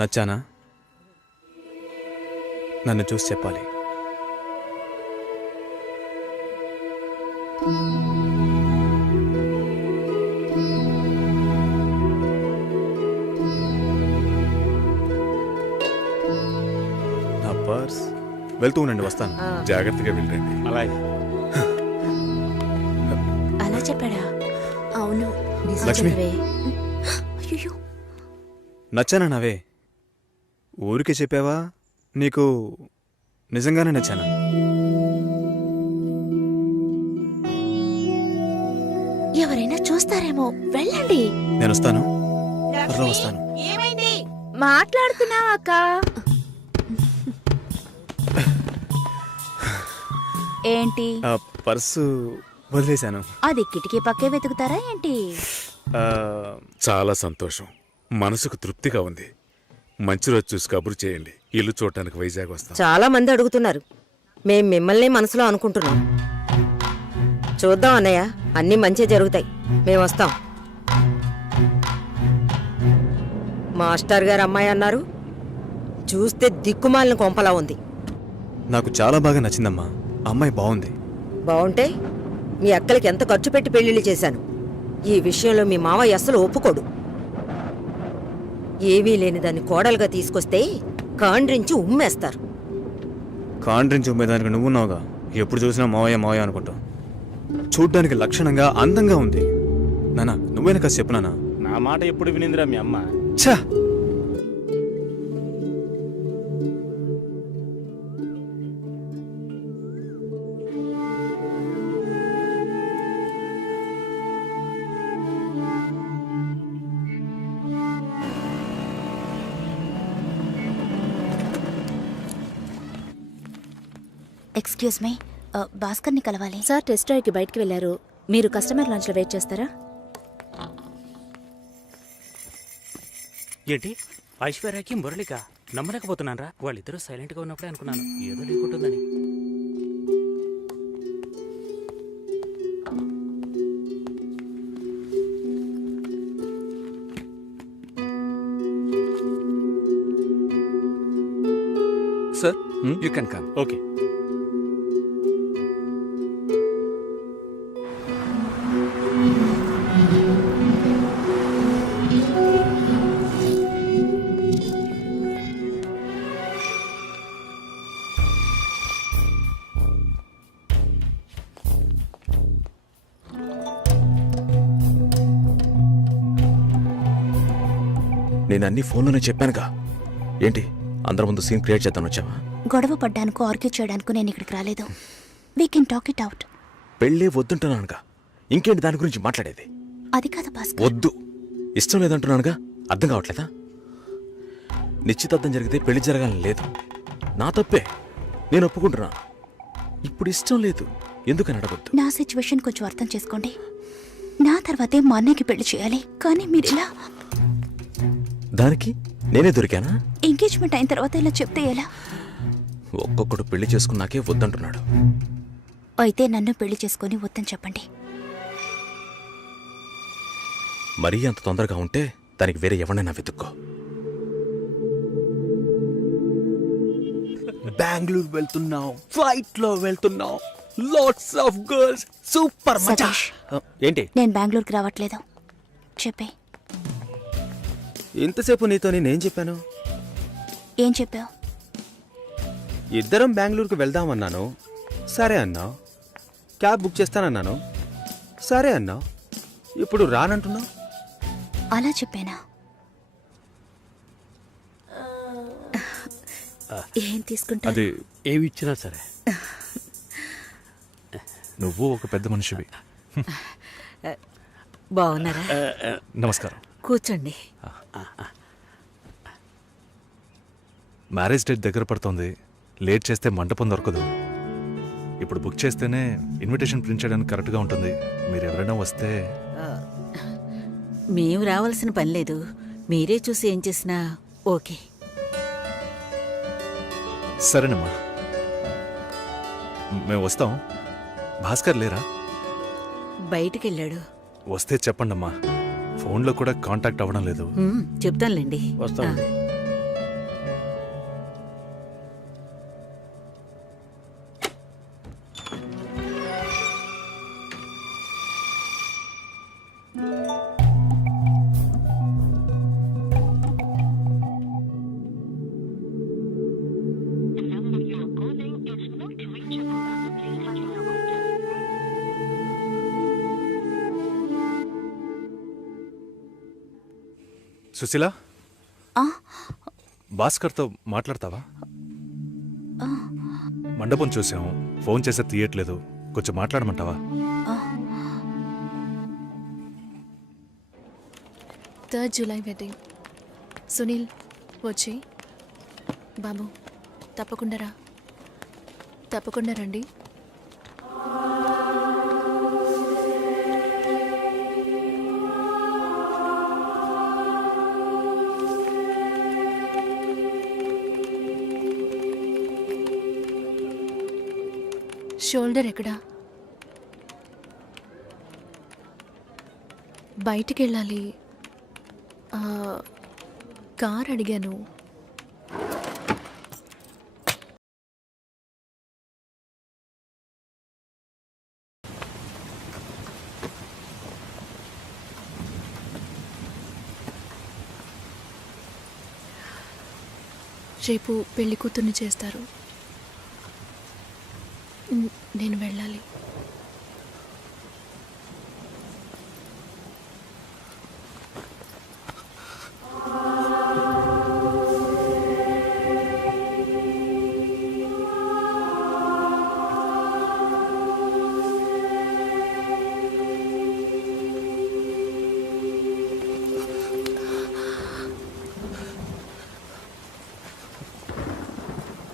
నచ్చానా? నన్ను చూసి చెప్పాలి. నా పర్స్ వెళ్తూ ఉండండి, వస్తాను. జాగ్రత్తగా వెళ్ళండి. అలాగే. అలా చెప్పాడా? అవును. లక్ష్మి. అయ్యో, నచ్చానా నావే? ఊరికే చెప్పావా? నీకు నిజంగానే నచ్చానా? ఎవరైనా చూస్తారేమో, వెళ్ళండి. నేను వస్తాను, త్వరలో వస్తాను. ఏమైంది? మాట్లాడుతున్నావా అక్క? ఏంటి? ఆ పర్సు వదిలేశాను. అది కిటికీ పక్కే వెతుకుతారా ఏంటి? ఆ, చాలా సంతోషం, మనసుకు తృప్తిగా ఉంది. మంచి రోజు చూసి కబురు చేయండి. ఇల్లు చూడటానికి వైజాగ్ వస్తాం. చాలా మంది అడుగుతున్నారు. మేం మిమ్మల్ని మనసులో అనుకుంటున్నాం. చూద్దాం అన్నయ్య, అన్నీ మంచి జరుగుతాయి. మేము వస్తాం. మాస్టర్ గారు అమ్మాయి అన్నారు, చూస్తే దిక్కుమాలిన కొంపలా ఉంది. నాకు చాలా బాగా నచ్చిందమ్మా. అమ్మాయి బాగుంది. బాగుంటే మీ అక్కలకి ఎంత ఖర్చు పెట్టి పెళ్లిళ్ళు చేశాను. ఈ విషయంలో మీ మావయ్య అస్సలు ఒప్పుకోడు. ఏవీ లేని దాన్ని కోడలుగా తీసుకొస్తే కాండ్రించి ఉమ్మేస్తారు. కాండ్రించి ఉమ్మేదానికి నువ్వున్నావుగా. ఎప్పుడు చూసినా మావయ్య మావయ్య అనుకుంటావు. చూడ్డానికి లక్షణంగా అందంగా ఉంది. నానా, నువ్వేనా కాదు చెప్పు నానా. నా మాట ఎప్పుడు వినిందిరా మీ అమ్మ? ఛా! ఎక్స్క్యూజ్ మీ, భాస్కర్ని కలవాలి. సార్ టెస్ట్ డ్రైవ్కి బయటికి వెళ్ళారు. మీరు కస్టమర్ లాంచ్లో వెయిట్ చేస్తారా? ఏంటి, ఐశ్వర్యకి మురళిక? నమ్మలేకపోతున్నాను రా. వాళ్ళిద్దరూ సైలెంట్గా ఉన్నప్పుడే అనుకున్నాను ఏదో లేకుంటుందని. Sir, you can come. Okay. నేను అన్ని ఫోన్లోనే చెప్పానుగా. ఏంటి అందరి ముందు సీన్ క్రియేట్ చేద్దాం వచ్చావా? గొడవ పడ్డానుకో, ఆర్గ్యూ చేయడానికి నేను ఇక్కడికి రాలేదు. We can talk it out. పెళ్ళే వద్దుంటున్నానుగా, ఇంకేంటి దాని గురించి మాట్లాడేది? అది కాదు భాస్కర్. వద్దు, ఇష్టం లేదంటున్నానుగా. అర్థం కావట్లేదా? నిశ్చితార్థం జరిగితే పెళ్లి జరగాలని లేదు. నా తప్పే, నేను ఒప్పుకుంటున్నా. ఇప్పుడు ఇష్టం లేదు, ఎందుకని అడగొద్దు. నా సిచ్యువేషన్ కొంచెం అర్థం చేసుకోండి. నా తర్వాతే మా అన్నయ్యకి పెళ్లి చేయాలి. కానీ మీరు ఇలా దానికి నేనే దొరికానా? ఎంగేజ్మెంట్ అయిన తర్వాత ఇలా చెప్తే ఎలా? ఒక్కొక్కడు పెళ్లి చేసుకున్నాకే వద్దంటున్నాడు. అయితే నన్ను పెళ్లి చేసుకొని వద్దని చెప్పండి. మరీ అంత తొందరగా ఉంటే దానికి వేరే ఎవరినైనా వెతుక్కో. బెంగళూరు వెళ్తున్నాం, ఫ్లైట్ లో వెళ్తున్నాం, లాట్స్ ఆఫ్ గర్ల్స్, సూపర్ మజా. సతీష్, ఏంటి నేను బెంగళూరుకి రావట్లేదు. చెప్పే. ఇంతసేపు నీతో నేనేం చెప్పాను? ఏం చెప్పావు? ఇద్దరం బెంగళూరుకు వెళ్దామన్నాను, సరే అన్నావు. క్యాబ్ బుక్ చేస్తానన్నాను, సరే అన్నావు. ఇప్పుడు రానంటున్నావు. అలా చెప్పానా? ఏం తీసుకుంటా? అది ఏమి ఇచ్చినా సరే. నువ్వు ఒక పెద్ద మనిషివి. బాగున్నారా? నమస్కారం. కూర్చోండి. మ్యారేజ్ డేట్ దగ్గర పడుతోంది. లేట్ చేస్తే మంటపం దొరకదు. ఇప్పుడు బుక్ చేస్తేనే ఇన్విటేషన్ ప్రింట్ చేయడానికి కరెక్ట్గా ఉంటుంది. మీరు ఎవరైనా వస్తే. మేము రావాల్సిన పని లేదు, మీరే చూసి ఏం చేసినా ఓకే. సరేనమ్మా, మేము వస్తాం. భాస్కర్ లేరా? బయటికెళ్ళాడు. వస్తే చెప్పండమ్మా. ఫోన్లో కూడా కాంటాక్ట్ అవ్వడం లేదు. చెప్తానులేండి. వస్తామండి. సుశీల ఆ, భాస్కర్తో మాట్లాడతావా? మండపం చూసాము, ఫోన్ చేస్తే తీయట్లేదు. కొంచెం మాట్లాడమంటావా? 3rd July wedding. సునీల్ వచ్చి బాబు తప్పకుండా రండి. షోల్డర్ ఎక్కడా? బయటికి వెళ్ళాలి. కార్ అడిగాను. రేపు పెళ్లి కూతుర్ని చేస్తారు. నేను వెళ్ళాలి.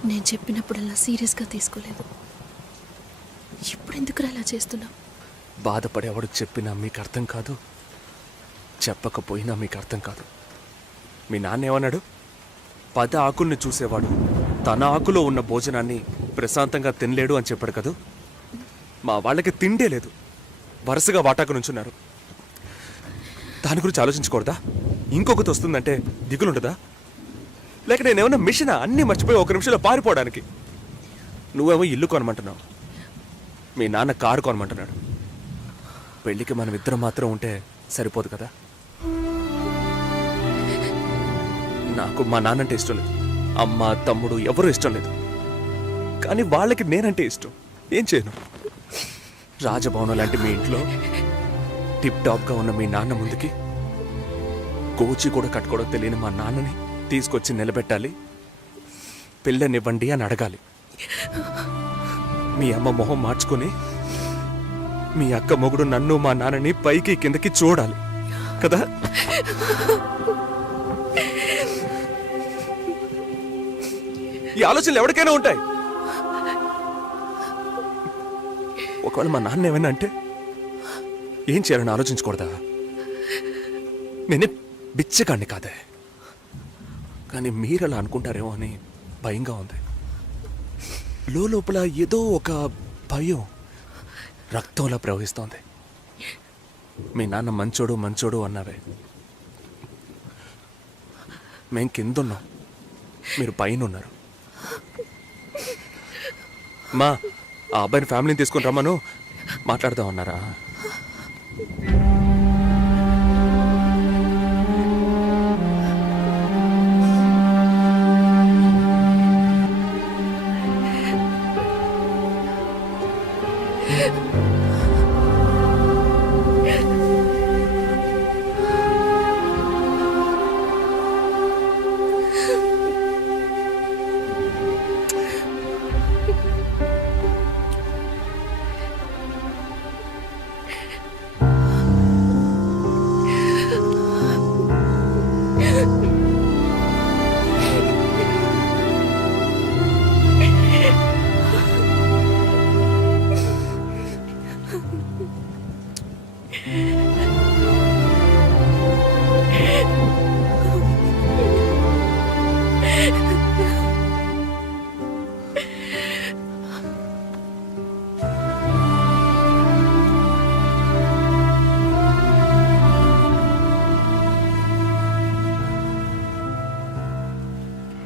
నేను చెప్పినప్పుడల్లా సీరియస్గా తీసుకోలేదు. ఇప్పుడు ఎందుకు అలా చేస్తున్నా? బాధపడేవాడు చెప్పినా మీకు అర్థం కాదు, చెప్పకపోయినా మీకు అర్థం కాదు. మీ నాన్న ఏమన్నాడు? 10 ఆకుల్ని చూసేవాడు తన ఆకులో ఉన్న భోజనాన్ని ప్రశాంతంగా తినలేడు అని చెప్పాడు కదా. మా వాళ్ళకి తిండే లేదు, వరుసగా వాటాకు నుంచున్నారు. దాని గురించి ఆలోచించకూడదా? ఇంకొకటి వస్తుందంటే దిగులుంటుందా? లేక నేనేమన్నా మిషనా అన్నీ మర్చిపోయి 1 నిమిషంలో పారిపోవడానికి? నువ్వేమో ఇల్లు కొనమంటున్నావు, మీ నాన్న కారు కొనమంటున్నాడు. పెళ్ళికి మనం ఇద్దరం మాత్రం ఉంటే సరిపోదు కదా. నాకు మా నాన్నంటే ఇష్టం లేదు, అమ్మ తమ్ముడు ఎవరూ ఇష్టం లేదు. కానీ వాళ్ళకి నేనంటే ఇష్టం. ఏం చేయను? రాజభవనం లాంటి మీ ఇంట్లో టిప్ టాప్గా ఉన్న మీ నాన్న ముందుకి కోచి కూడా కట్టుకోవడం తెలియని మా నాన్నని తీసుకొచ్చి నిలబెట్టాలి. పిల్లనివ్వండి అని అడగాలి. మీ అమ్మ మొహం మార్చుకొని మీ అక్క మొగుడు నన్ను మా నాన్నని పైకి కిందకి చూడాలి కదా. ఈ ఆలోచనలు ఎవరికైనా ఉంటాయి. ఒకవేళ మా నాన్న ఏమైనా అంటే ఏం చేయాలని ఆలోచించకూడదా? నేనే బిచ్చగాడిని కాదే, కానీ మీరు అలా అనుకుంటారేమో అని భయంగా ఉంది. లోపల ఏదో ఒక భయం రక్తంలా ప్రవహిస్తోంది. మీ నాన్న మంచోడు మంచోడు అన్నావే, మేం కిందున్నాం, మీరు పైన ఉన్నారు. మా ఆ అబ్బాయిని ఫ్యామిలీని తీసుకుని రమ్మను మాట్లాడదాం అన్నారా?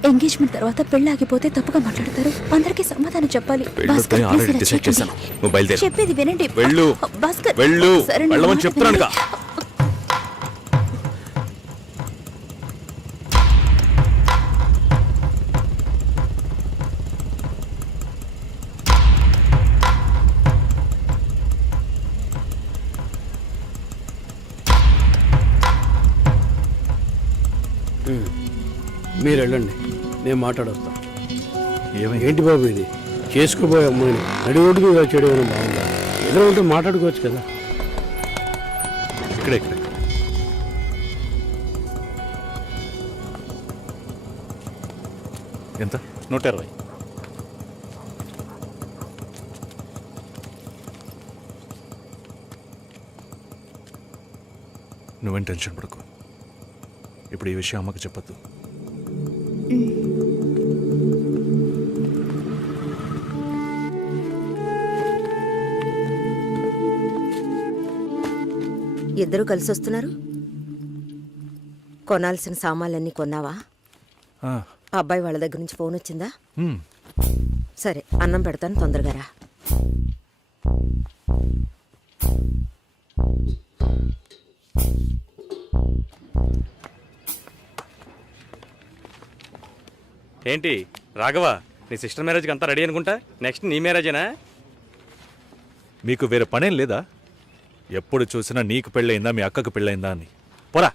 ఎంగేజ్మెంట్ తర్వాత పెళ్లి ఆగిపోతే తప్పుగా మాట్లాడతారు. అందరికీ సమాధానం చెప్పాలి. భాస్కర్, ఆల్రెడీ please ఇలా డిసైడ్ చేయకండి. చేశాను. నువ్వు బయలుదేరు. చెప్పేది వినండి. వెళ్ళు. భాస్కర్, వెళ్ళు. సరే, నా వెళ్ళమని మాట చెప్తున్నానుగా. వినండి. మీరు వెళ్ళండి, నేను మాట్లాడొస్తా. ఏమైంది? ఏంటి బాబు ఇది? చేసుకోబోయే అమ్మాయిని నడి ఒడ్డు మీద చేయడం బాగుందా? ఎదురు ఉంటే మాట్లాడుకోవచ్చు కదా. ఇక్కడే ఇక్కడే. ఎంత? 120. నువ్వేం టెన్షన్ పడకు. ఇప్పుడు ఈ విషయం అమ్మకి చెప్పొద్దు. ఇద్దరు కలిసి వస్తున్నారు. కొనాల్సిన సామాన్లన్నీ కొన్నావా? ఆ, అబ్బాయి వాళ్ళ దగ్గర నుంచి ఫోన్ వచ్చిందా? ఉమ్, సరే, అన్నం పెడతాను, తొందరగా రా. ఏంటి రాఘవ, నీ సిస్టర్ మ్యారేజ్కి అంతా రెడీ అనుకుంటా. నెక్స్ట్ నీ మ్యారేజేనా? మీకు వేరే పనేం లేదా? ఎప్పుడు చూసినా నీకు పెళ్ళయిందా, మీ అక్కకు పెళ్ళయిందా అని. పోరా.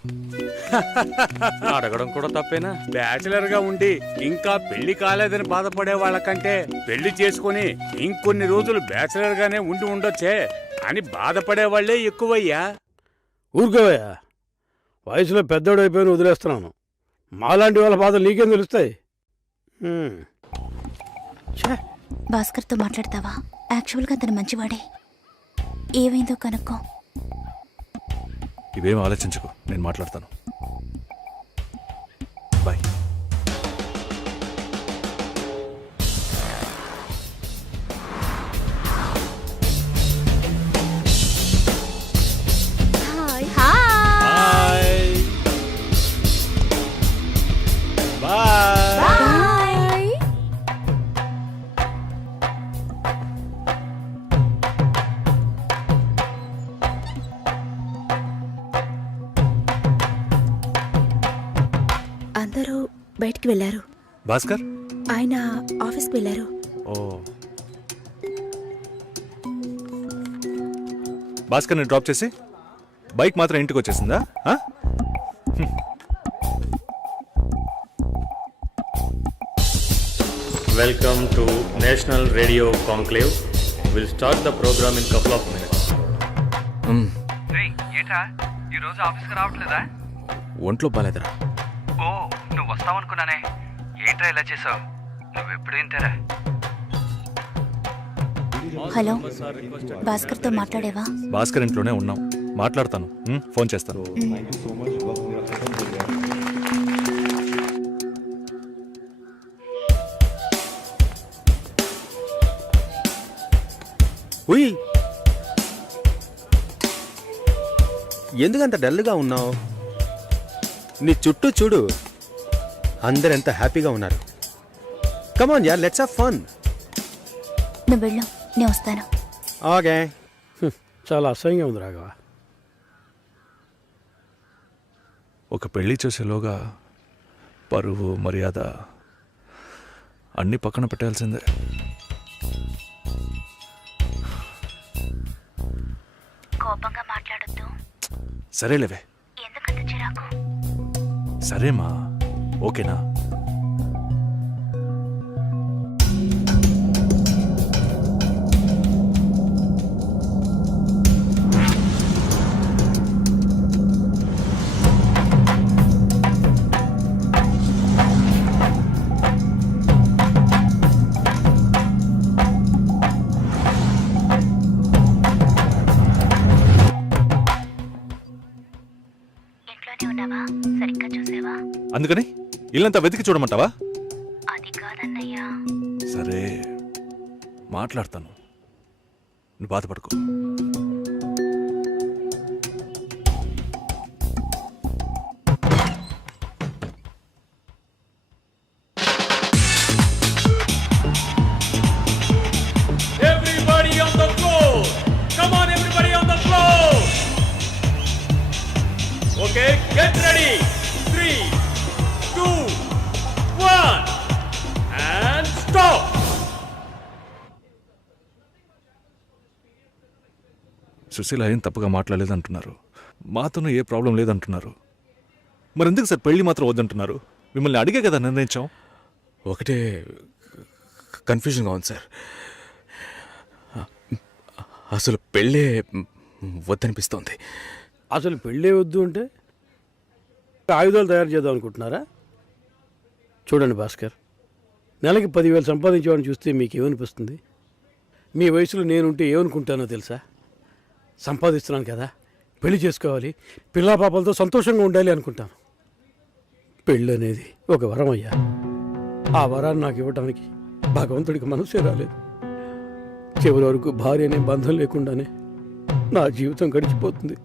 అడగడం కూడా తప్పేనా? బ్యాచిలర్ గా ఉండి ఇంకా పెళ్లి కాలేదని బాధపడే వాళ్ళకంటే పెళ్లి చేసుకుని ఇంకొన్ని రోజులు బ్యాచిలర్ గానే ఉండి ఉండొచ్చే అని బాధపడే వాళ్లే ఎక్కువయ్యా. ఊరుకోవయ్యా, వయసులో పెద్దోడు అయిపోయిన వదిలేస్తున్నాను. మాలాంటి వాళ్ళ బాధలు నీకేం తెలుస్తాయి? భాస్కర్తో మాట్లాడతావా? యాక్చువల్గా అతను మంచివాడే. ఏమైందో కనుక్కో. ఇవేం ఆలోచించకు, నేను మాట్లాడతాను. బాయ్. అందరూ బయటికి వెళ్ళారు. భాస్కర్? ఆయన ఆఫీస్కి వెళ్ళారు. ఓ, భాస్కర్ని డ్రాప్ చేసి బైక్ మాత్రం ఇంటికి వచ్చేసిందా? ఆ? Welcome to national radio conclave. Will start the program in couple of minutes. ఏంట్రా ఈరోజు ఆఫీస్కి రావట్లేదా? ఒంట్లో బాలేదురా. ఓ, నువ్వు వస్తావనుకున్నానే. ఏంట్రా ఇలా చేసావు? నువ్వెప్పుడు ఇంతేరా? హలో, భాస్కర్తో మాట్లాడేవా? భాస్కర్ ఇంట్లోనే ఉన్నాం, మాట్లాడతాను. ఫోన్ చేస్తాను. ఉయ్, ఎందుకంత డల్గా ఉన్నావు? నీ చుట్టూ చూడు, అందరు ఎంత హ్యాపీగా ఉన్నారు. కమాన్ యార్, లెట్స్ హావ్ ఫన్. నువ్వు వెళ్ళు, నేను వస్తాను. ఓకే. చాలా అసహ్యంగా ఉంది రాఘవ. ఒక పెళ్లి చేసేలోగా పరువు, మర్యాద అన్నీ పక్కన పెట్టాల్సిందే. కోపంగా మాట్లాడొద్దు. సరేలేవే. ఎందుకంత చిరాకు? సరేమా, ఓకేనా? అందుకని ఇల్లంతా వెతికి చూడమంటావా? అది కాదన్నయ్యా. సరే, మాట్లాడతాను, నువ్వు బాధపడుకో. Everybody on the floor. Come on, everybody on the floor. Okay, get ready. 3, 2, 1, and stop. Susheela ఏం తప్పుగా మాట్లాడలేదంటున్నారు, మాతోనూ ఏ ప్రాబ్లం లేదంటున్నారు. మరెందుకు సార్ పెళ్లి మాత్రం వద్దంటున్నారు? మిమ్మల్ని అడిగే కదా నిర్ణయించాం. ఒకటే కన్ఫ్యూజన్గా ఉంది సార్. అసలు పెళ్ళే వద్దనిపిస్తోంది. అసలు పెళ్ళే వద్దు అంటే ఆయుధాలు తయారు చేద్దాం అనుకుంటున్నారా? చూడండి భాస్కర్, నెలకి 10,000 సంపాదించేవాడిని చూస్తే మీకు ఏమనిపిస్తుంది? మీ వయసులో నేనుంటే ఏమనుకుంటానో తెలుసా? సంపాదిస్తున్నాను కదా, పెళ్లి చేసుకోవాలి, పిల్లా పాపలతో సంతోషంగా ఉండాలి అనుకుంటాను. పెళ్ళి అనేది ఒక వరం అయ్యా. ఆ వరాన్ని నాకు ఇవ్వడానికి భగవంతుడికి మనసే రాలేదు. చివరి వరకు భార్య అనే బంధం లేకుండానే నా జీవితం గడిచిపోతుంది.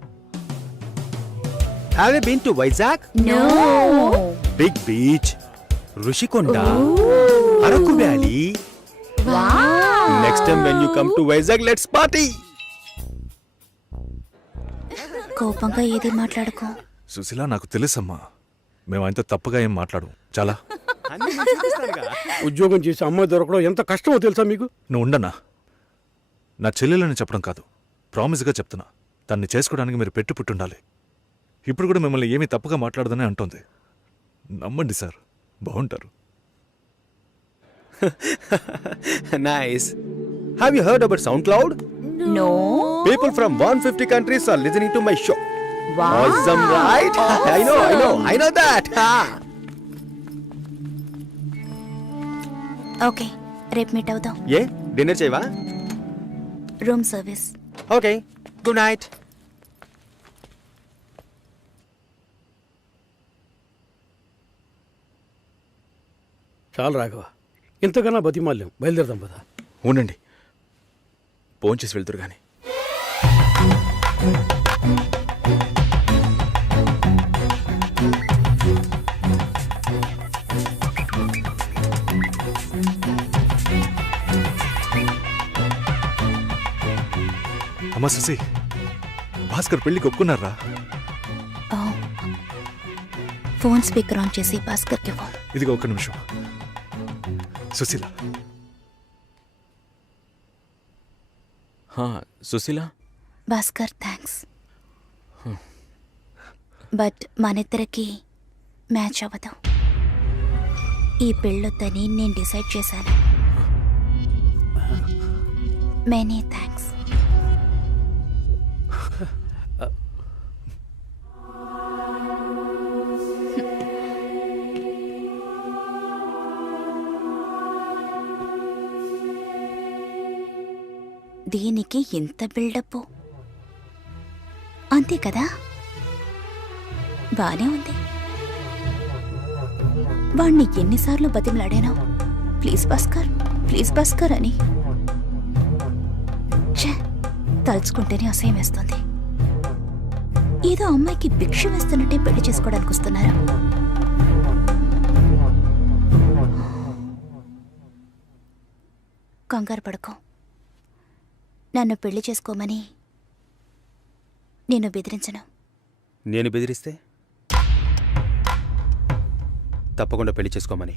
Have you been to Vizag? No. Big beach, Rushikonda, Araku Valley. Wow. Next time when you come to Vizag, let's party. కోపంగా ఏది మాట్లాడుకో. సుశీల, నాకు తెలుసమ్మా, మేము ఆయనతో తప్పుగా ఏం మాట్లాడు. చాలా ఉద్యోగం చేసి అమ్మాయి దొరకడం ఎంత కష్టమో తెలుసా మీకు? నువ్వు ఉండనా. నా చెల్లెలని చెప్పడం కాదు, ప్రామిస్గా చెప్తున్నా, తన్ని చేసుకోవడానికి మీరు పుట్టుండాలి. ఇప్పుడు కూడా మిమ్మల్ని ఏమీ తప్పుగా మాట్లాడదని అంటోంది. నమ్మండి సార్, బాగుంటారు. Nice. Have you heard about SoundCloud? No. People from 150 countries are listening to my show. Wow. Awesome, right? I know that. Okay, రేపు మీట్ అవుదాం. ఏ డిన్నర్ చేయవా? Room service. Okay, good night. చాలు రాఘవ, ఇంతకన్నా బతిమాల్యం. బయలుదేరదాం పదా. ఉండండి, భోంచేసి వెళ్తురు కానీ. అమ్మా సుశీ, భాస్కర్ పెళ్ళికి ఒప్పుకున్నారా? ఫోన్ స్పీకర్ ఆన్ చేసి భాస్కర్కి ఫోన్. ఇదిగో ఒక్క నిమిషం. సుశీల. సుశీల. భాస్కర్, థ్యాంక్స్. బట్ మనిద్దరికి మ్యాచ్ అవ్వదు. ఈ పెళ్ళొద్దని నేను డిసైడ్ చేశాను. Many thanks. దీనికి ఎంత బిల్డప్, అంతే కదా? బానే ఉంది. వాణ్ణి ఎన్నిసార్లు బతిమలాడాను, ప్లీజ్ భాస్కర్, ప్లీజ్ భాస్కర్ అని. ఛే, తలుచుకుంటేనే అసహ్యం వేస్తుంది. ఏదో అమ్మాయికి భిక్ష వేస్తున్నట్టే పెళ్లి చేసుకోవడానికి వస్తున్నారు. కంగారు పడుకో. నన్ను పెళ్లి చేసుకోమని నేను బెదిరించను. నేను బెదిరిస్తే తప్పకుండా పెళ్లి చేసుకోమని